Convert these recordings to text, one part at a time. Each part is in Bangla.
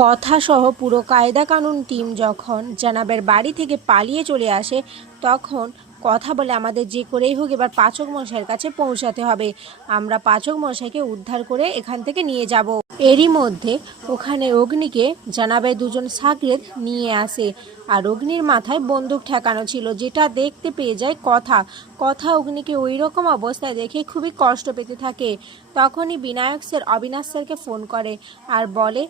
কথা সহ পুরো কায়দা কানুন টিম যখন জানাবের বাড়ি থেকে পালিয়ে চলে আসে, তখন কথা বলে আমাদের যে করেই হোক এবার পাচক মশাইয়ের কাছে পৌঁছাতে হবে। আমরা পাচক মশাইকে উদ্ধার করে এখান থেকে নিয়ে যাব। এরই মধ্যে ওখানে অগ্নিকে জানাবের দুজন সাগরেদ নিয়ে আসে। আর অগ্নির মাথায় বন্দুক ঠেকানো ছিল, যেটা দেখতে পেয়ে যায় কথা। কথা অগ্নিকে ওই রকম অবস্থায় দেখে খুবই কষ্ট পেতে থাকে। তখনই বিনায়ক স্যার, অবিনাশ স্যারকে ফোন করে আর বলে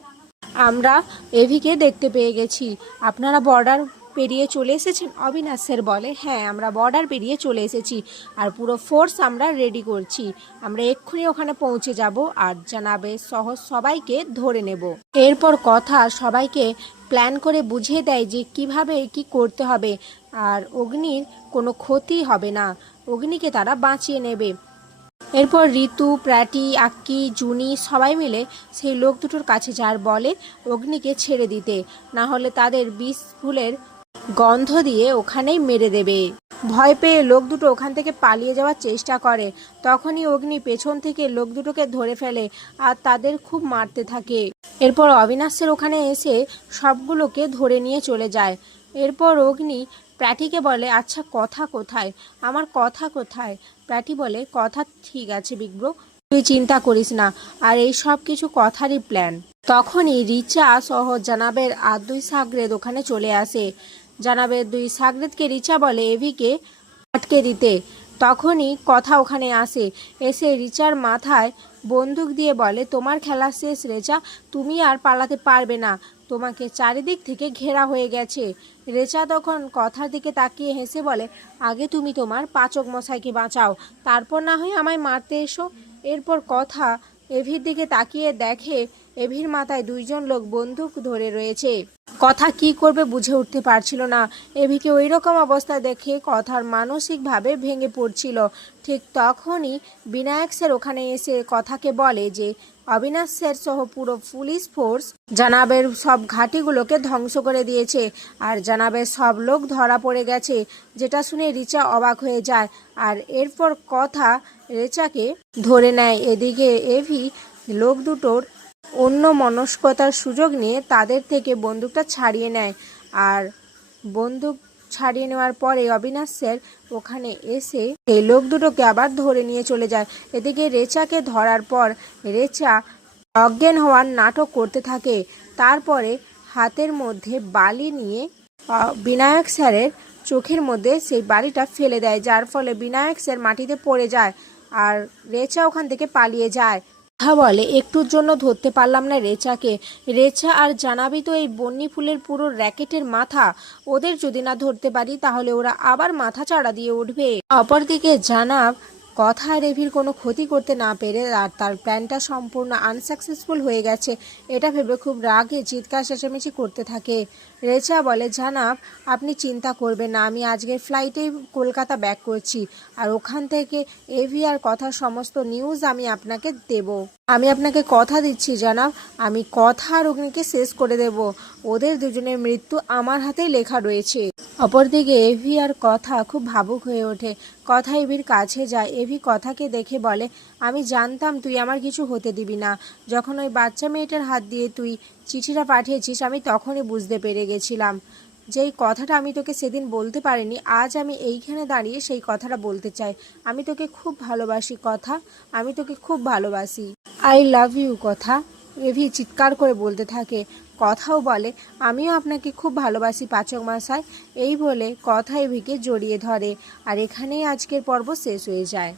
আমরা এভিকে দেখতে পেয়ে গেছি। আপনারা বর্ডার পেরিয়ে চলে এসেছেন? অবিনাশ স্যার বলে হ্যাঁ আমরা বর্ডার পেরিয়ে চলে এসেছি আর পুরো ফোর্স আমরা রেডি করছি। আমরা এক্ষুনি ওখানে পৌঁছে যাব আর জানাবে সহ সবাইকে ধরে নেব। এরপর কথা সবাইকে প্ল্যান করে বুঝিয়ে দেয় যে কীভাবে কি করতে হবে। আর অগ্নির কোনো ক্ষতি হবে না। অগ্নিকে তারা বাঁচিয়ে নেবে। এরপর ঋতু, প্রাটি, আক্কি, জুনি সবাই মিলে সেই লোক দুটোর কাছে যার বলে অগ্নিকে ছেড়ে দিতে, না হলে তাদের বিষ ফুলের গন্ধ দিয়ে ওখানেই মেরে দেবে। ভয় পেয়ে লোক দুটো ওখান থেকে পালিয়ে যাওয়ার চেষ্টা করে। তখনই অগ্নি পেছন থেকে লোক দুটোকে ধরে ফেলে আর তাদের খুব মারতে থাকে। এরপর অবিনাশের ওখানে এসে সবগুলোকে ধরে নিয়ে চলে যায়। এরপর অগ্নি প্র্যাটিকে বলে আচ্ছা কথা কোথায়? আমার কথা কোথায়? প্র্যাটি বলে, কথা ঠিক আছে বিগ্র তুই চিন্তা করিস না, আর এই সব কিছু কথারই প্ল্যান তখনই রিচা সহ জানাবের আর দুই সাগরেদ ওখানে চলে আসে। জানাবের দুই সাগরেদকে রিচা বলে, এভিকে আটকে দিতে। তখনই কথা ওখানে আসে। এসে রিচার মাথায় বন্দুক দিয়ে বলে, তোমার খেলা শেষ রেচা তুমি আর পালাতে পারবে না। তোমাকে চারিদিক থেকে ঘেরা হয়ে গেছে। রেচা তখন কথার দিকে তাকিয়ে হেসে বলে, আগে তুমি তোমার পাচক মশাইকে বাঁচাও। তারপর না হয় আমায় মারতে এসো। এরপর কথা এভির দিকে তাকিয়ে দেখে এভির মাথায় দুইজন লোক বন্দুক ধরে রয়েছে। কথা কি করবে বুঝে উঠতে পারছিল না। এভিকে ওই রকম অবস্থা দেখে কথার মানসিকভাবে ভেঙে পড়ছিল। ঠিক তখনই বিনায়ক স্যার ওখানে এসে কথাকে বলে যে অবিনাশ স্যার সহ পুরো পুলিশ ফোর্স জানাবের সব ঘাঁটিগুলোকে ধ্বংস করে দিয়েছে। আর জানাবের সব লোক ধরা পড়ে গেছে। যেটা শুনে রিচা অবাক হয়ে যায়। আর এরপর কথা রেচাকে ধরে নেয়। এদিকে এভি লোক দুটোর অন্য মনস্কতার সুযোগ নিয়ে তাদের থেকে বন্দুকটা ছাড়িয়ে নেয়। আর বন্দুক ছাড়িয়ে নেওয়ার পরে অবিনাশ স্যার ওখানে এসে এই লোক দুটোকে আবার ধরে নিয়ে চলে যায়। এদিকে রেচাকে ধরার পর রেচা অজ্ঞান হওয়ার নাটক করতে থাকে। তারপরে হাতের মধ্যে বালি নিয়ে বিনায়ক স্যারের চোখের মধ্যে সেই বালিটা ফেলে দেয়, যার ফলে বিনায়ক স্যার মাটিতে পড়ে যায় আর রেচা ওখান থেকে পালিয়ে যায়। কথা বলে, একটুর জন্য ধরতে পারলাম না রেচাকে। রেচা আর জানাবি তো এই বন্নি ফুলের পুরো র্যাকেটের মাথা। ওদের যদি না ধরতে পারি, তাহলে ওরা আবার মাথা চাড়া দিয়ে উঠবে। অপরদিকে জানাব কথা রেভির কোনো ক্ষতি করতে না পেরে আর তার প্ল্যানটা সম্পূর্ণ আনসাকসেসফুল হয়ে গেছে। এটা ভেবে খুব রাগে চিৎকার চেঁচামেচি করতে থাকে। রেচা বলে, জানাব, আপনি চিন্তা করবেন না, আমি আজকের ফ্লাইটেই কলকাতা ব্যাক করছি। আর ওখান থেকে এভি আর কথার সমস্ত নিউজ আমি আপনাকে দেব। আমি আপনাকে কথা দিচ্ছি জানাব আমি কথা আর অগ্নিকে শেষ করে দেব। ওদের দুজনের মৃত্যু আমার হাতেই লেখা রয়েছে। অপরদিকে এভি আর কথা খুব ভাবুক হয়ে ওঠে। কথা এভির কাছে যায়। এভি কথাকে দেখে বলে, আমি জানতাম তুই আমার কিছু হতে দিবি না। যখন ওই বাচ্চা মেয়েটার হাত দিয়ে তুই চিঠিটা পাঠিয়েছিস, আমি তখনই বুঝতে পেরে গেছিলাম। যেই কথাটা আমি তোকে সেদিন বলতে পারিনি, আজ আমি এইখানে দাঁড়িয়ে সেই কথাটা বলতে চাই। আমি তোকে খুব ভালোবাসি, কথা। আমি তোকে খুব ভালোবাসি। আই লাভ ইউ কথা। এভি চিৎকার করে বলতে থাকে। কথাও বলে, আমিও আপনাকে খুব ভালোবাসি, পাচক মাসায়। এই বলে কথা এভিকে জড়িয়ে ধরে, আর এখানেই আজকের পর্ব শেষ হয়ে যায়।